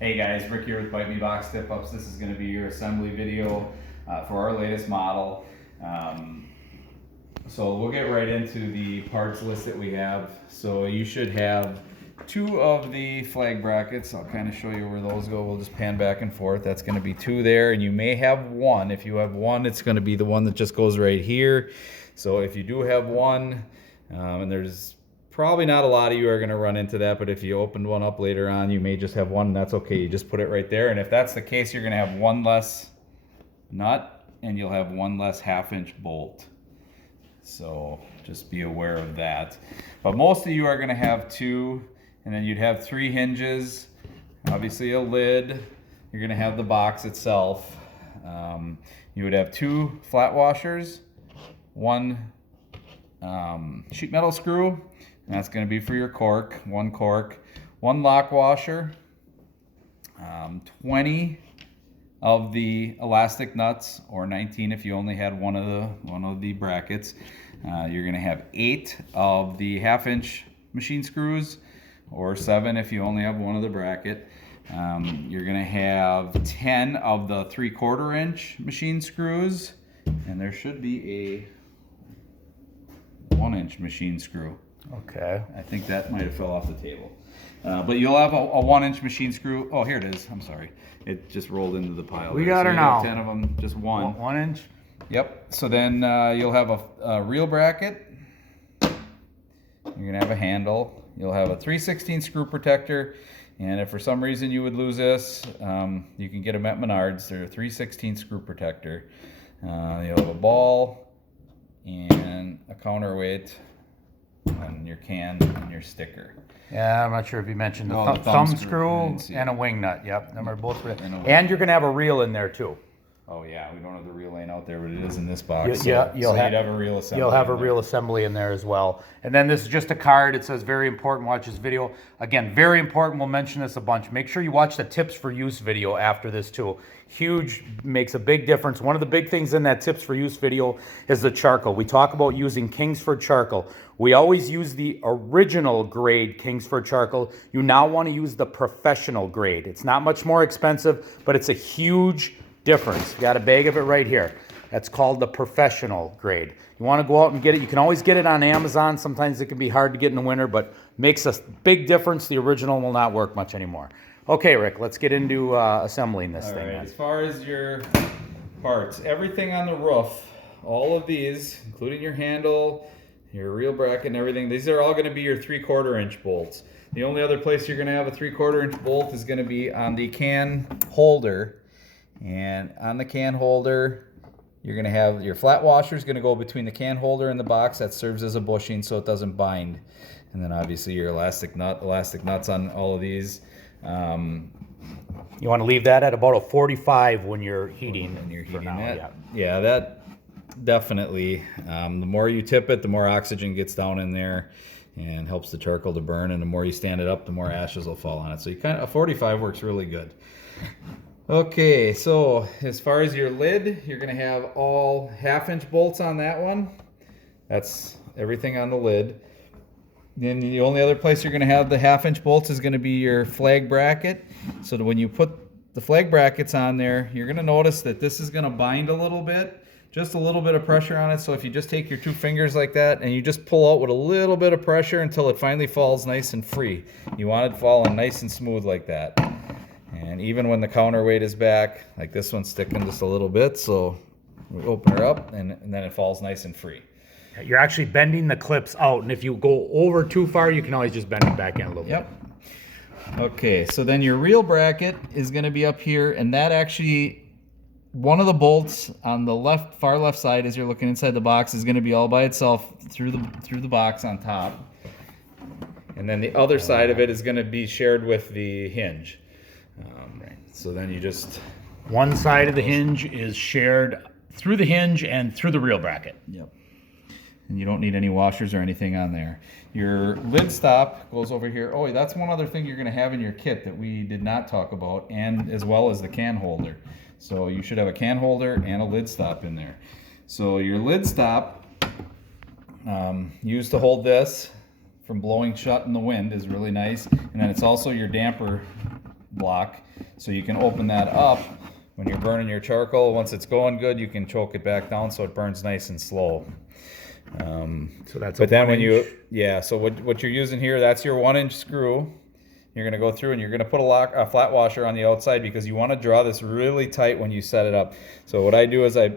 Hey guys, Rick here with Bite Me Box Tip Ups. This is going to be your assembly video for our latest model. So we'll get right into the parts list that we have. So you should have 2 of the flag brackets. I'll kind of show you where those go. We'll just pan back and forth. That's going to be 2 there, and you may have 1. If you have 1, it's going to be the one that just goes right here. So if you do have 1, and there's probably not a lot of you are going to run into that, but if you opened one up later on, you may just have 1, and that's okay. You just put it right there, and if that's the case, you're going to have 1 less nut, and you'll have 1 less 1/2-inch bolt. So just be aware of that. But most of you are going to have 2, and then you'd have 3 hinges, obviously a lid. You're going to have the box itself. You would have 2 flat washers, 1 sheet metal screw, and that's going to be for your cork, 1 cork, 1 lock washer, 20 of the elastic nuts, or 19 if you only had one of the brackets. You're going to have 8 of the 1/2-inch machine screws, or 7 if you only have one of the bracket. You're going to have 10 of the 3/4-inch machine screws, and there should be a 1-inch machine screw. Okay. I think that might have fell off the table. But you'll have a 1-inch machine screw. Oh, here it is. I'm sorry. It just rolled into the pile. We got her now. 10 of them, just 1. 1 inch? Yep. So then you'll have a reel bracket. You're going to have a handle. You'll have a 3/16 screw protector. And if for some reason you would lose this, you can get them at Menards. They're a 3/16 screw protector. You'll have a ball and a counterweight on your can and your sticker. Yeah, I'm not sure if you mentioned the Oh, the thumb thumb screw screw. and a wing nut. Yep, them are both. And And you're gonna have a reel in there too. Oh yeah, we don't have the reel laying out there, but it is in this box. Yeah, you'd have a reel assembly. You'll have a in there. reel assembly in there as well. And then this is just a card. It says very important. Watch this video. Again, very important. We'll mention this a bunch. Make sure you watch the tips for use video after this too. Huge, makes a big difference. One of the big things in that tips for use video is the charcoal. We talk about using Kingsford charcoal. We always use the original grade Kingsford charcoal. You now want to use the professional grade. It's not much more expensive, but it's a huge difference. You got a bag of it right here. That's called the professional grade. You want to go out and get it. You can always get it on Amazon. Sometimes it can be hard to get in the winter, but makes a big difference. The original will not work much anymore. Okay, Rick, let's get into assembling this thing. All right, as far as your parts, everything on the roof, all of these, including your handle, your reel bracket and everything, these are all going to be your 3/4-inch bolts. The only other place you're going to have a 3/4-inch bolt is going to be on the can holder. And on the can holder, you're going to have your flat washer is going to go between the can holder and the box. That serves as a bushing so it doesn't bind. And then obviously your elastic nuts on all of these. You want to leave that at about a 45 when you're heating. And you're for heating now, it. Yeah, that definitely. The more you tip it, the more oxygen gets down in there and helps the charcoal to burn. And the more you stand it up, the more ashes will fall on it. So a 45 works really good. Okay, so as far as your lid, you're going to have all 1/2-inch bolts on that one. That's everything on the lid. Then the only other place you're going to have the 1/2-inch bolts is going to be your flag bracket. So that when you put the flag brackets on there, you're going to notice that this is going to bind a little bit, just a little bit of pressure on it. So if you just take your 2 fingers like that and you just pull out with a little bit of pressure until it finally falls nice and free. You want it falling nice and smooth like that. And even when the counterweight is back, like this one's sticking just a little bit, so we open her up and then it falls nice and free. You're actually bending the clips out, and if you go over too far, you can always just bend it back in a little bit. Yep. Okay, so then your reel bracket is going to be up here, and that actually, one of the bolts on the far left side as you're looking inside the box is going to be all by itself through the box on top. And then the other side of it is going to be shared with the hinge. So then you just... One side of the hinge is shared through the hinge and through the reel bracket. Yep. And you don't need any washers or anything on there. Your lid stop goes over here. Oh, that's one other thing you're going to have in your kit that we did not talk about, and as well as the can holder. So you should have a can holder and a lid stop in there. So your lid stop, used to hold this from blowing shut in the wind, is really nice. And then it's also your damper block. So you can open that up when you're burning your charcoal. Once it's going good, you can choke it back down so it burns nice and slow. So that's but then when you, so what you're using here, that's your 1-inch screw. You're going to go through and you're going to put a flat washer on the outside because you want to draw this really tight when you set it up. So what I do is I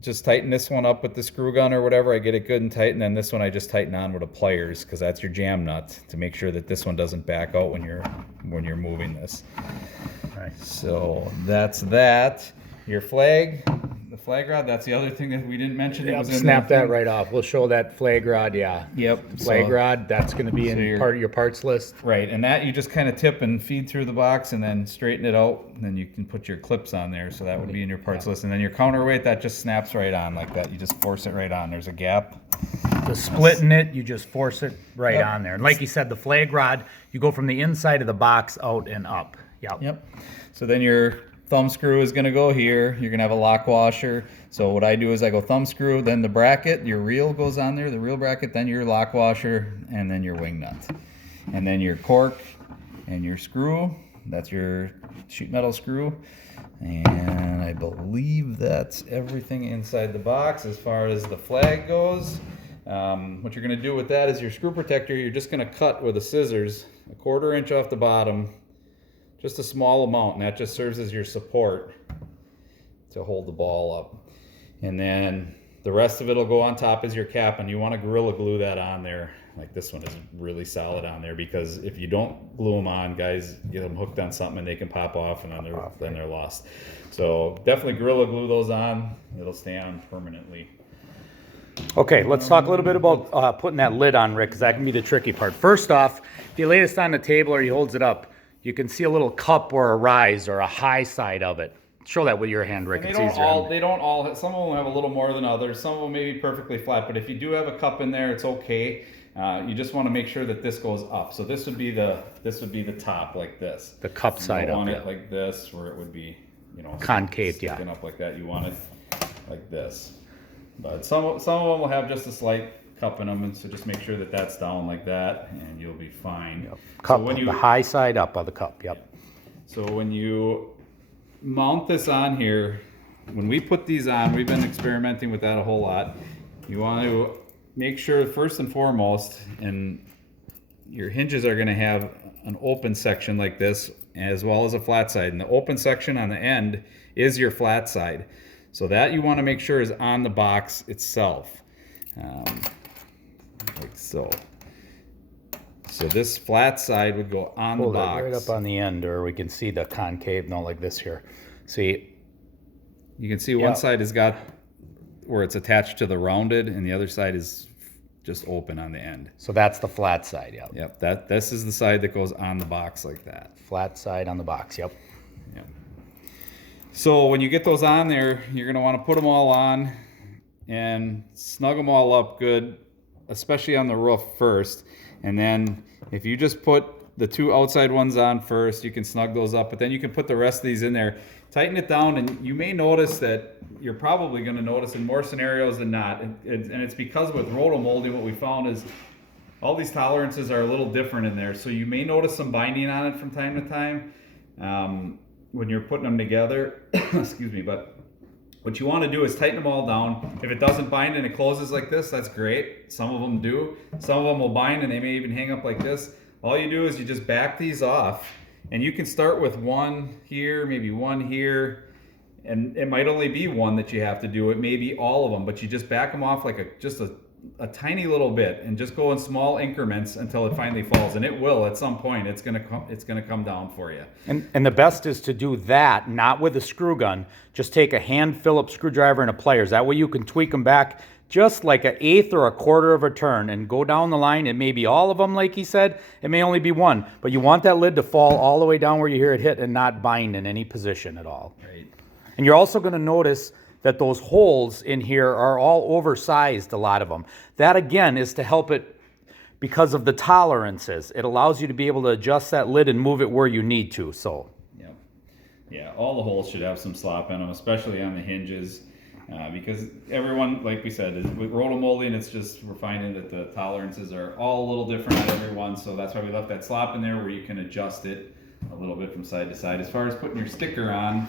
just tighten this one up with the screw gun or whatever. I get it good and tight, and then this one I just tighten on with a pliers because that's your jam nut to make sure that this one doesn't back out when you're moving this. Right. So that's that. Your flag, the flag rod, that's the other thing that we didn't mention. It was in snap that right off. We'll show that flag rod, yeah. Yep. Flag rod, that's going to be in part of your parts list. Right, and that you just kind of tip and feed through the box and then straighten it out, and then you can put your clips on there, so that would be in your parts list. And then your counterweight, that just snaps right on like that. You just force it right on. There's a gap. The splitting it, you just force it right on there. And like you said, the flag rod, you go from the inside of the box out and up. Yep. So then your thumb screw is going to go here. You're going to have a lock washer. So what I do is I go thumb screw, then the bracket, your reel goes on there, the reel bracket, then your lock washer, and then your wing nut. And then your cork and your screw. That's your sheet metal screw. And I believe that's everything inside the box as far as the flag goes. What you're going to do with that is your screw protector, you're just going to cut with the scissors 1/4 inch off the bottom, just a small amount, and that just serves as your support to hold the ball up. And then the rest of it will go on top as your cap, and you want to Gorilla Glue that on there. Like this one is really solid on there, because if you don't glue them on, guys get them hooked on something and they can pop off, and then they're lost. So definitely Gorilla Glue those on. It'll stay on permanently. Okay, let's talk a little bit about putting that lid on, Rick, because that can be the tricky part. First off, if you lay this on the table or he holds it up, you can see a little cup or a rise or a high side of it. Show that with your hand, Rick. It's easier. They don't all. Some of them have a little more than others. Some of them may be perfectly flat, but if you do have a cup in there, it's okay. You just want to make sure that this goes up. So this would be the top, like this. The cup side up. You want it like this, where it would be, concave, sticking up like that. You want it like this. But some of them will have just a slight cup in them, and so just make sure that that's down like that, and you'll be fine. Yep. Cup, so the high side up of the cup. Yep. So when you mount this on here, when we put these on, we've been experimenting with that a whole lot. You want to make sure first and foremost, and your hinges are going to have an open section like this, as well as a flat side, and the open section on the end is your flat side. So that you want to make sure is on the box itself, like so. So this flat side would go on the box. Right up on the end, or we can see the concave, no, like this here. See? You can see one side has got where it's attached to the rounded, and the other side is just open on the end. So that's the flat side, yep. Yep, this is the side that goes on the box like that. Flat side on the box, yep. Yep. So when you get those on there, you're going to want to put them all on and snug them all up good, especially on the roof first. And then if you just put the 2 outside ones on first, you can snug those up, but then you can put the rest of these in there. Tighten it down, and you may notice that you're probably going to notice in more scenarios than not. And it's because with rotomolding, what we found is all these tolerances are a little different in there. So you may notice some binding on it from time to time. When you're putting them together, excuse me, but what you want to do is tighten them all down. If it doesn't bind and it closes like this, that's great. Some of them do. Some of them will bind and they may even hang up like this. All you do is you just back these off, and you can start with one here, maybe one here, and it might only be one that you have to do. It may be all of them, but you just back them off like just a tiny little bit, and just go in small increments until it finally falls, and it will at some point. It's gonna come down for you. And the best is to do that not with a screw gun. Just take a hand Phillips screwdriver and a pliers. That way you can tweak them back just like 1/8 or 1/4 of a turn, and go down the line. It may be all of them, like he said. It may only be one, but you want that lid to fall all the way down where you hear it hit and not bind in any position at all. Right. And you're also going to notice that those holes in here are all oversized, a lot of them. That, again, is to help it because of the tolerances. It allows you to be able to adjust that lid and move it where you need to. So. Yeah, all the holes should have some slop in them, especially on the hinges, because everyone, like we said, with rotomolding, we're finding that the tolerances are all a little different on every one, so that's why we left that slop in there where you can adjust it a little bit from side to side. As far as putting your sticker on,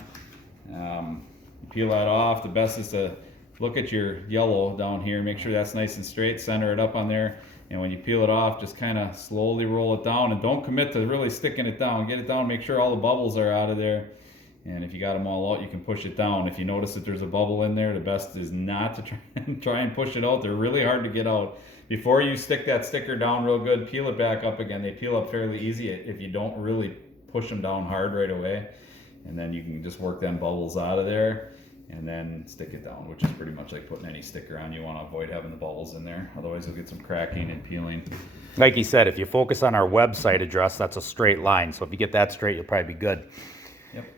peel that off. The best is to look at your yellow down here, make sure that's nice and straight, center it up on there. And when you peel it off, just kind of slowly roll it down, and don't commit to really sticking it down. Get it down, make sure all the bubbles are out of there. And if you got them all out, you can push it down. If you notice that there's a bubble in there, the best is not to try and push it out. They're really hard to get out. Before you stick that sticker down real good, peel it back up again. They peel up fairly easy if you don't really push them down hard right away. And then you can just work them bubbles out of there and then stick it down, which is pretty much like putting any sticker on. You want to avoid having the bubbles in there. Otherwise you'll get some cracking and peeling. Like he said, if you focus on our website address, that's a straight line. So if you get that straight, you'll probably be good. Yep.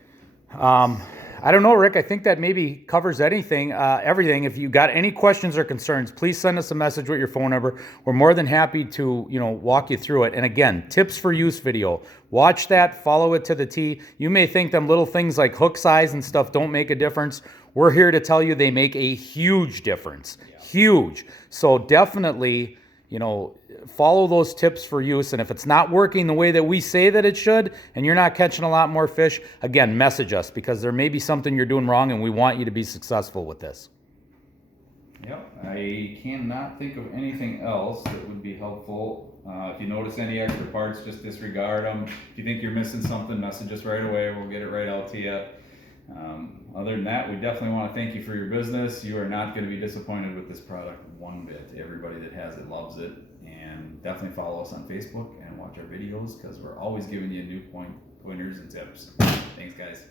I don't know, Rick. I think that maybe covers everything. If you got any questions or concerns, please send us a message with your phone number. We're more than happy to, walk you through it. And again, tips for use video. Watch that, follow it to the T. You may think them little things like hook size and stuff don't make a difference. We're here to tell you they make a huge difference. Yeah. Huge. So definitely, follow those tips for use. And if it's not working the way that we say that it should, and you're not catching a lot more fish, again, message us, because there may be something you're doing wrong and we want you to be successful with this. Yep, I cannot think of anything else that would be helpful. If you notice any extra parts, just disregard them. If you think you're missing something, message us right away. We'll get it right out to you. Other than that, we definitely want to thank you for your business. You are not going to be disappointed with this product one bit. Everybody that has it loves it. And definitely follow us on Facebook and watch our videos, because we're always giving you new pointers and tips. Thanks, guys.